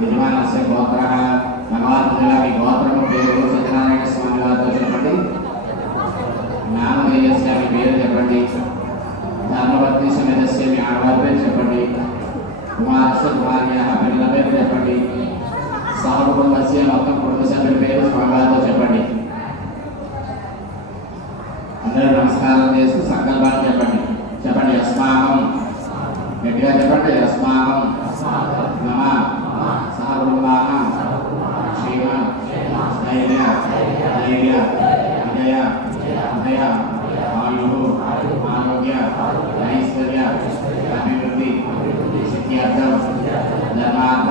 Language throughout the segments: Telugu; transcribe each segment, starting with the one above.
యజమానస్య గోత్రః భగవాన్ మీ గోత్రము పేరు సత్యనారాయణ స్వామి వారితో చెప్పండి. నామధేయస్య మీ పేరు చెప్పండి. ధర్మపత్ని సమేతస్య మీ ఆడవారి పేరు చెప్పండి. కుమారస్య కుమార్యాః పిల్లల పేరు చెప్పండి. సహకుటుంబస్య మొత్తం కుటుంబ సభ్యుల పేరు స్వామివారితో చెప్పండి. అందరూ నమస్కారం చేసి సంకల్పాన్ని చెప్పండి. చెప్పండి అస్మాకం, గట్టిగా చెప్పండి. అస్మాకం నమ సహకుటుంబానాం క్షేమ స్థైర్య ధైర్య విజయ ఉదయ ఆయు ఆరోగ్య ఐశ్వర్య అభివృద్ధి సిద్ధ్యర్థం ధర్మార్థ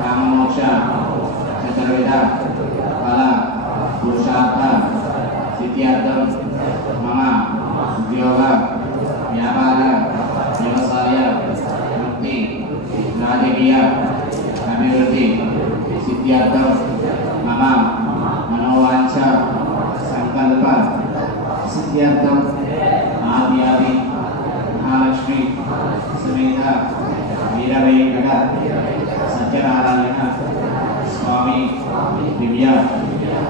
కామమోక్ష చతుర్విధ ఫల పురుషార్థ సిద్ధ్యర్థం మమ ఉద్యోగ వ్యాపార వ్యవసాయ వృత్తి రాజకీయ అభివృద్ధి సిద్ధ్యర్థం మమ మనోవాంఛ సంకల్ప సిద్ధ్యర్థం ఆద్యాది మహాలక్ష్మి సమేత వీరవేంకట సత్యనారాయణ స్వామి దివ్య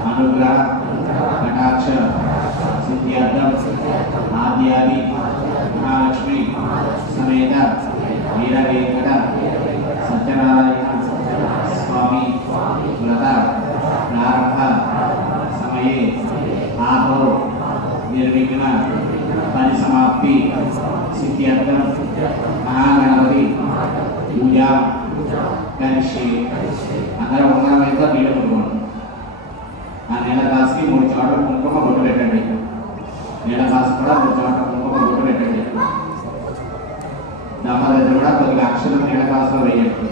అనుగ్రహ కటాక్ష సిద్ధ్యర్థం ఆద్యాది మహాలక్ష్మి సమేత వీరవేంకట సత్యనారాయణ స్వామి వ్రత ప్రారంభ సమయే ఆపో నిర్విఘ్న పరిసమాప్తి సిద్ధ్యర్థం మహాగణపతి పూజ కరిష్యే. అందరూ ఉంగరమైతే నీళ్ళు పట్టుకోండి. ఆ నీళ్ళ కాసుకి 3 చోట్ల కుంకుమ బొట్టు పెట్టండి. నీళ్ళ కాసు కూడా 3 చోట్ల కుంకుమ బొట్టు పెట్టండి. దంపతులు కూడా కొద్దిగా అక్షరం నీళ్ళ కాసులో వేయండి.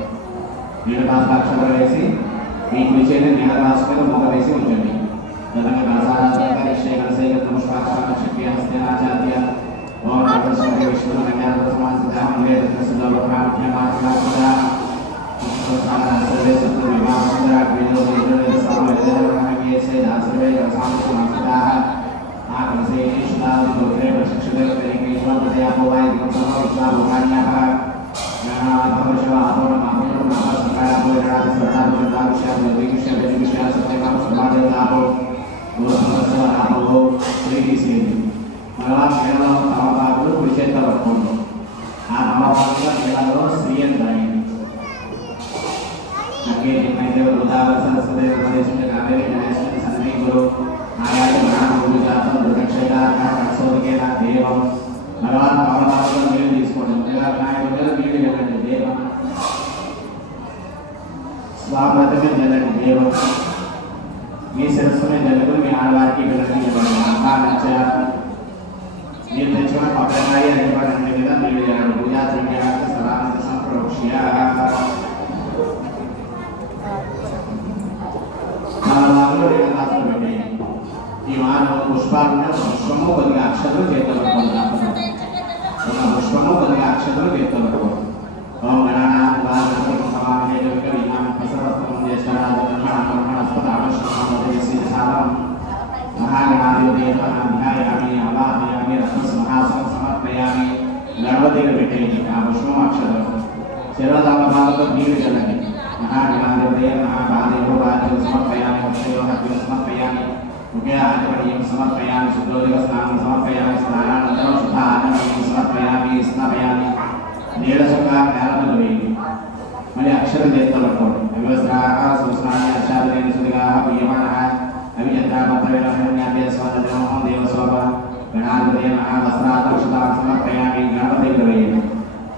నీళ్ళ కాసులో అక్షరం వేసి మీ కుడి చేతి నీళ్ళ కాసు మీద మూగ వేసి ఉంచండి. ఓం నమః విష్ణు కేరళ తమలపాకులు కుడి చేతిలో పట్టుకోండి. ఆ తమలపాకుల కేరళలో శ్రీ అని రాయండి. అங்கே నిన్నైతే గోదావరి సరస్వతి ప్రదేశం కావేరి గణేశ్వరి సన్నిధి గురు ఆయాత ప్రాణ జాతం దృఢక్షేత కక్షోదికేన దేవం. భగవాన్ తమలపాకులో నీళ్ళు తీసుకోండి. ముందుగా వినాయకుడి మీద నీళ్ళు వెళ్ళండి. దేవం స్వామతి మీద జల్లండి. దేవం మీ శిరస్సు మీద జల్లుకుని మీ ఆడవారికి వెళ్ళండి. మీరు తెచ్చుకున్న పక్కకాయ అన్ని మీద నీళ్ళు జరగడం. పూజా ద్రవ్యాలకు సలామత సంప్రోక్ష్య ఈ వారం పుష్పాలను పుష్పము కొద్దిగా అక్షతలు చేతులు పట్టుకుంటాం. పుష్పము కొద్దిగా అక్షతలు చేతులు పట్టుకోండి. ఓం గణానాం సమర్పయామి. గణపతిని పెట్టేయండి. ఆ పుష్పం అక్షతలు శిరోధామభాగంతో నీళ్ళు చల్లండి. మహాగణాధిపతయ మహాకాదేవ వాద్యం సమర్పయామి. వక్షయోహద్యం సమర్పయామి. ముఖ్య ఆచమనీయం సమర్పయామి. శుద్ధోదక స్నానం సమర్పయామి. స్నానానంతరం శుద్ధ ఆచమనీయం సమర్పయామి. స్నాపయామి. నీళ్ళ చుక్క నేలపల్లి వేయండి. మళ్ళీ అక్షరం చేతితో పట్టుకోండి. అవివస్త్రాః సంస్నాయ అక్షాదనేన సుదిగాః బియ్యమానః అవియత్రాపత్రవిరహణ్యాభ్యస్వాదనమోహం దేవస్వభ గణాధిపతయ మహావస్త్రాక్షతాం సమర్పయామి. గణపతికి వేయండి.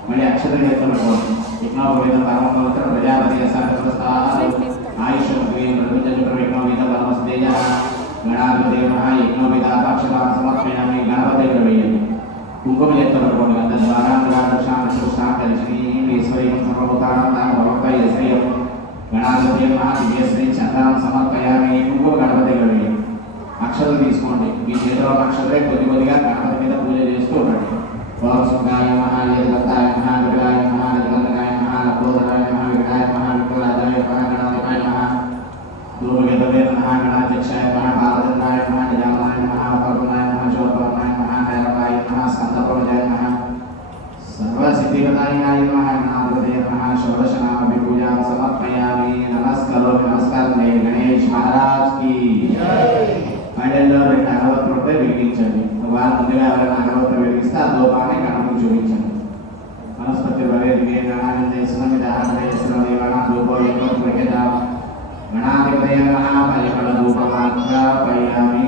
మళ్ళీ అక్షరం చేతితో పట్టుకోండి. యజ్ఞోపవేద పరమపవిత్ర ప్రజాపతి ఆయుష్మీ ప్రవిజ్ఞ పరమస్తేజ గణాధిపతయ మహాయజ్ఞోపేదాక్షతాం సమర్పయామి. గణపతికి వేయండి. కుంకుమ చేతితో పట్టుకోండి. గంధ ద్వారా గణాధిపతి మహాదివ్యశ్రీ చంద్రం సమర్పయామి. కుంకుమ గణపతికి వేయండి. అక్షరం తీసుకోండి. మీ చేతిలో అక్షరే కొద్ది కొద్దిగా గణపతి మీద పూజ చేస్తూ ఉండండి. ఓంకాయ మహాదేవతాయ మహావిగ్రహాయ మహానికందకాయ మహానకోదరాయ మహావిగ్రహాయ మహావిగ్రహాయ మహాగణాధిపాయ మహా ధూమకేతవే మహాగణాధ్యక్షాయ మహాపాలచంద్రాయ మహానిజామాయ మహాపర్వనాయ మహాశోభవర్ణాయ మహానైరవాయ మహాస్కందప్రభజాయ మహా సర్వ सिद्धिप्रदायिनाय नमः गणाधिपतये नमः षोडशनाम पूजा समर्पयामि नमस्कार गणेश महाराज की మహిళల్లో 2 అగరబత్తులు ఉంటే వెలిగించండి. వారు ముందుగా ఎవరైనా అగరబత్తులు వెలిగిస్తే ఆ లోపాన్ని గణపతికి చూపించండి. వనస్పతి వరేదిగే గణానందేశ్వరం దాహేశ్వరం దేవాన ధూపో ఏకో ప్రకేదా గణాధిపతయ నమః పరిమళ ధూపమాత్రపయామి.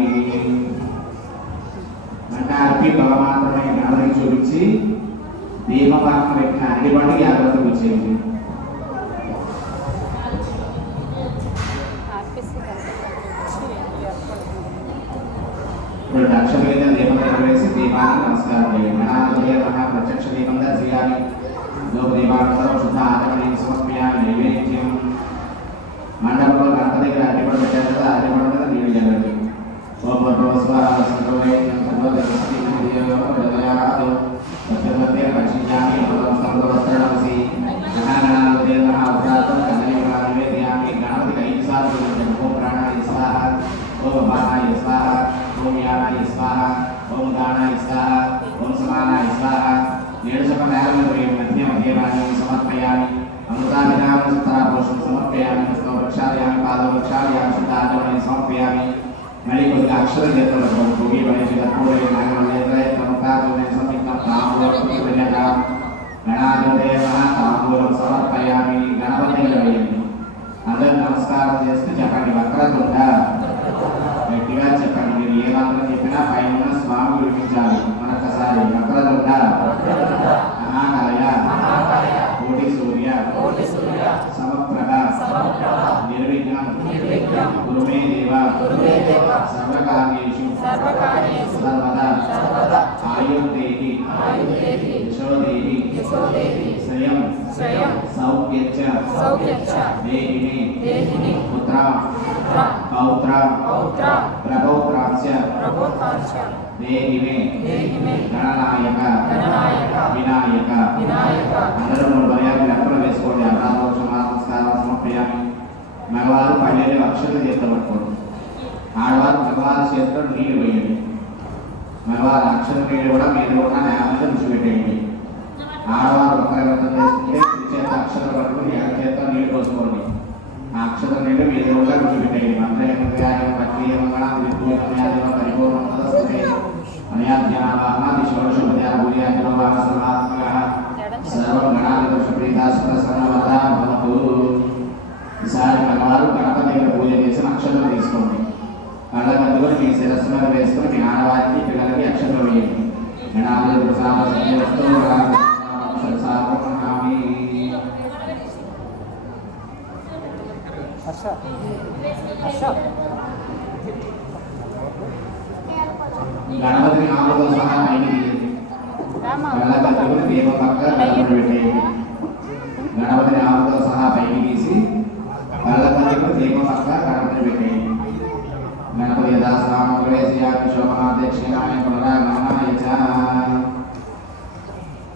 గణార్పి భగవంతుని గణపతికి చూపించి దీపపాత్ర పెట్టిన అడిబండికి అగరబత్తులు ఇచ్చేయండి. ఇప్పుడు అక్షరవేద దీపం వేసి దీపాన్ని నమస్కారం చేయండి. గణాధిపతయ నమః ప్రత్యక్ష దీపం దర్శయామి. లోక దీపానంతరం శుద్ధ ఆచమనం సమర్పయామి. నైవేద్యం మండపంలో గణపతి దగ్గర అరటిపండు పెట్టారు కదా, అరటిపండు మీద నీళ్ళు చల్లండి. ఓం భగవస్వాహ సంతోషం సర్వదర్శి హృదయాదు సత్యమధ్య రక్షించామి సర్వవస్త్రమసి గణాధిపతయ నమః ఉదాతం కదలిక నివేదయామి. గణపతికి 5 సార్లు చూపించండి. ఓం ప్రాణాయ స్వాహ, ఓం అపానాయ స్వాహ, ఓం యానాయ స్వాహ, ఓం దానాయ స్వాహ, ఓం సమానాయ స్వాహ. 7 సప నేల మధ్యమాన్ని సమర్పయామి. అమృతాభిరామ సత్రాపోషం సమర్పయామి. వృక్షాలయామి పాదవృక్షాలయామి శుద్ధాచమనం సమర్పయామి. మళ్ళీ కొద్దిగా అక్షర చేతులకు భూమి పడేసి కర్పూరై నాగమల్లేంద్రయ ప్రముఖాచమనం సమర్పితం తాంబూలం గణాధిపతయ నమః తాంబూలం సమర్పయామి. గణపతిని వేయండి. అందరూ నమస్కారం చేస్తూ చెప్పండి వక్రతుండ. గట్టిగా చెప్పండి. మీరు ఏ మాత్రం చెప్పినా పైన స్వామి వినిపించాలి. మనొకసారి వక్రతుండ మహాకాయ కోటి సూర్య సమప్రభ నిర్విఘ్నం గురుమే దేవ సర్వకార్యేషు సర్వదా ఆయుర్దేహి యశోదేహి శ్రియం సౌఖ్యచ్చ దేహిని పుత్ర పౌత్ర ప్రభౌత్రాంశ దేహిమే గణనాయక వినాయక. అందరూ 3 పర్యాలు లెక్కలు వేసుకోండి. నమస్కారం సమర్పయామి. మగవారు పల్లెలు అక్షతలు చేత పట్టుకోండి. ఆడవారు మగవారి చేతిలో నీళ్లు వేయండి. మగవారు అక్షత నీళ్ళు కూడా మీద ఉన్న నేల మీద విడిచిపెట్టేయండి. ఆడవారు ఒకరితో చేసుకుంటే కుడి చేత అక్షతలు పట్టుకుని ఎడమ చేతితో నీళ్లు పోసుకోండి. ఆ అక్షత నీళ్లు మీద కూడా విడిచిపెట్టేయండి. మంత్రయం పరిపూర్ణ అయాధ్యానాది షోడశోపధ్యాయ భూయాజనోవాహ సర్వాత్మకః సర్వం గణాధిపతి ప్రీతాస్పద సర్వదా భవతు. ఈసారి మగవారు గణపతి దగ్గర పూజ చేసి అక్షతలు తీసుకోండి. కళ్ళ కట్టుకొని మీ శిరస్సు మీద వేసుకొని మీ ఆడవారికి పిల్లలకి అక్షతలు వేయండి. గణాధిపతి ప్రసాద సంజయస్తు సర్వసార్వమహామి. గణపతిని ఆకులతో సహా పైకి తీయండి. కళ్ళ కట్టుకుని దీపం పక్క గణపతి పెట్టేయండి. గణపతిని ఆకులతో సహా పైకి తీసి కళ్ళ కట్టుకుని దీపం పక్క గణపతిని పెట్టేయండి. గణపతి యథాస్థానోపవేశయామి శోభనాధ్యక్షిణాయ పునరాగమనాయ చ.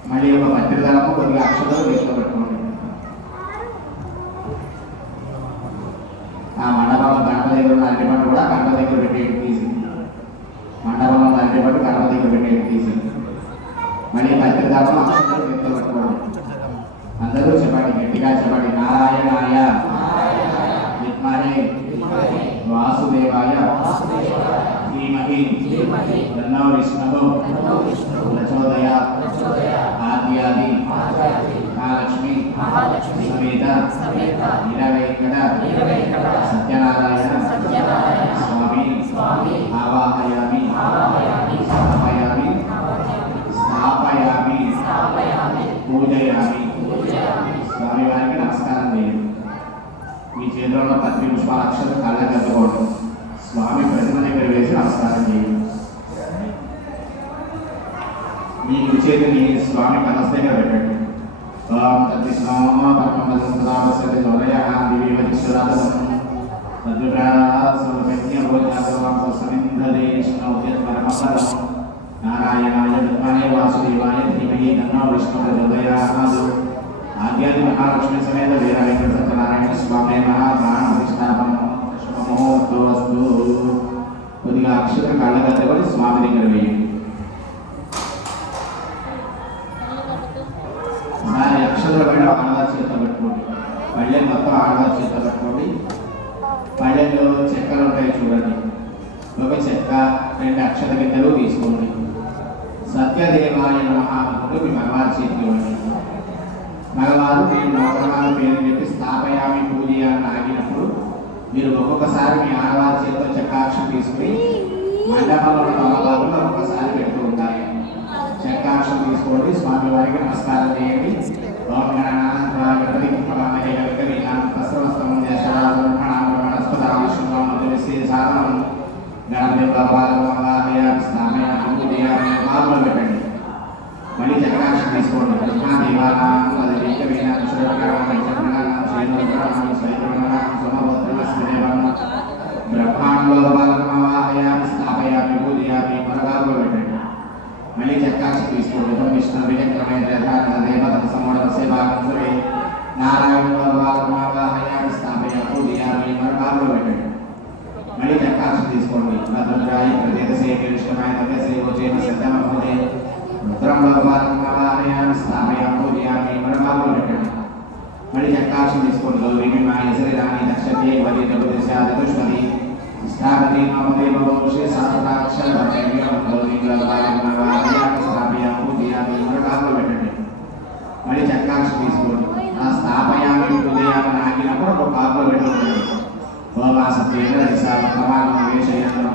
మళ్ళీ ఒక పత్రికలము కొద్దిగా అక్షతలు వేసుకు పెట్టుకోండి. ఆ మండపంలో గణపతి దగ్గర ఉన్న అరటిపండు కూడా గణపతి దగ్గర పెట్టేయండి తీసి. మండపంలో అరటిపండు గణపతి దగ్గర పెట్టేయండి తీసి. మళ్ళీ పత్రికలను అక్షతలు వేసుకు పెట్టుకోండి. అందరూ చెప్పండి, గట్టిగా చెప్పండి. నారాయణాయ విద్మహే వాసుదేవాయ ధీమహి తన్నో విష్ణుః ప్రచోదయాత్. ఆద్యాది మహాలక్ష్మి సమేత నిరవేంకట సత్యనారాయణ స్వామి ఆవాహయామి స్థాపయామి పూజయామి. స్వామివారికి నమస్కారం చేయండి. మీ చేతిలో పత్రి పుష్పాల అక్షత కళ్ళ కట్టుకోండి. స్వామి ప్రతిమ దగ్గర వేసి నమస్కారం చేయండి. మీ కుడి చేతిని స్వామి మనస్సు దగ్గర పెట్టండి. ఓం తద్విష్ణోమ పరమపదసంపదావసతి జోలయః దివ్యవతిశ్వరాధం తద్విప్రాసమింధదేష్ణౌద్యత్పరమపదం నారాయణాయ విద్మహే వాసుదేవాయ ధీమహి తన్నో విష్ణుః ప్రచోదయాత్. ఆద్యాది మహాలక్ష్మి సమేత వీర వెంకట సత్యనారాయణ స్వామి మహాప్రాణ ప్రతిష్టాపన శుభముహూర్తోస్తు. కొద్దిగా అక్షత కళ్ళ కట్టుకొని స్వామి దగ్గర వేయండి. అక్షతలు పైన ఆడవారి చేతిలో పెట్టుకోండి. పళ్ళెం మొత్తం ఆడవారి చేతిలో పెట్టుకోండి. పళ్ళెంలో చెక్కలు ఉంటాయి చూడండి. ఒక చెక్క 2 అక్షత గింజలు తీసుకోండి. సత్యదేవాయ నమః అనుకుంటూ మీ మగవారి చేతిలో ఉంది. మగవారు నేను నవగ్రహాల పేరు చెప్పి స్థాపయామి పూజయాన్ని ఆగినప్పుడు మీరు ఒక్కొక్కసారి మీ ఆడవారి చేతితో చెక్కాక్షం తీసుకుని మండపంలో తమలో ఒక్కొక్కసారి పెడుతూ ఉంటారు. చెక్కాక్షం తీసుకోండి. స్వామి వారికి నమస్కారం చేయండి. ఓం గణనాథాగణపతి పుష్పవామహే కవికవీనాం తస్సవస్తం దేశరాజబ్రహ్మణాం బ్రహ్మణస్పదావిష్ణుం మధురిశ్రీ సాధనం గణపతి బాబాలయామి స్థాపయామి పూజయామి బాబులో పెట్టండి. మళ్ళీ చెక్కాక్షం తీసుకోండి. కృష్ణాదేవానాం కవికవీనాం శ్రీరామాం చంద్రనాథం శ్రీనుగ్రహాం శ్రీకృష్ణాం సమభద్రమస్మిదేవం బ్రహ్మాండో బాలకమావాహయామి స్థాపయామి పూజయామి బాబులో పెట్టండి. మళ్ళీ చెక్కాక్షం తీసుకోండి. విష్ణు దేవత సమూఢ సేవాంశురే నారాయణ బాలకమావాహయామి స్థాపయామి పూజయామి బాబులో పెట్టండి. మళ్ళీ చెక్కాక్షం తీసుకోండి. భద్రాయి ప్రదేశే కృష్ణమాయ తపసే ఓజేన సిద్ధమహోదే రుద్రం బాలకమావాహయామి స్థాపయామి పూజయామి బాబులో పెట్టండి. మళ్ళీ చెక్కాక్షం తీసుకోండి. గౌరీ మాయ శరీరాన్ని దక్షతే వరి చతుర్దశాదుష్మది స్థాపతి మమదేవ వంశే శాస్త్రాక్షర గౌరీ బాలకమావాహయామి స్థాపయామి పూజయామి బాబులో పెట్టండి. మళ్ళీ చెక్కాక్షం తీసుకోండి. ఆ స్థాపయామి పూజయామి ఆగినప్పుడు ఒక బాబులో పెట్టుకోండి. ఓమాసత్యేన దిశావమానం వేషయంలో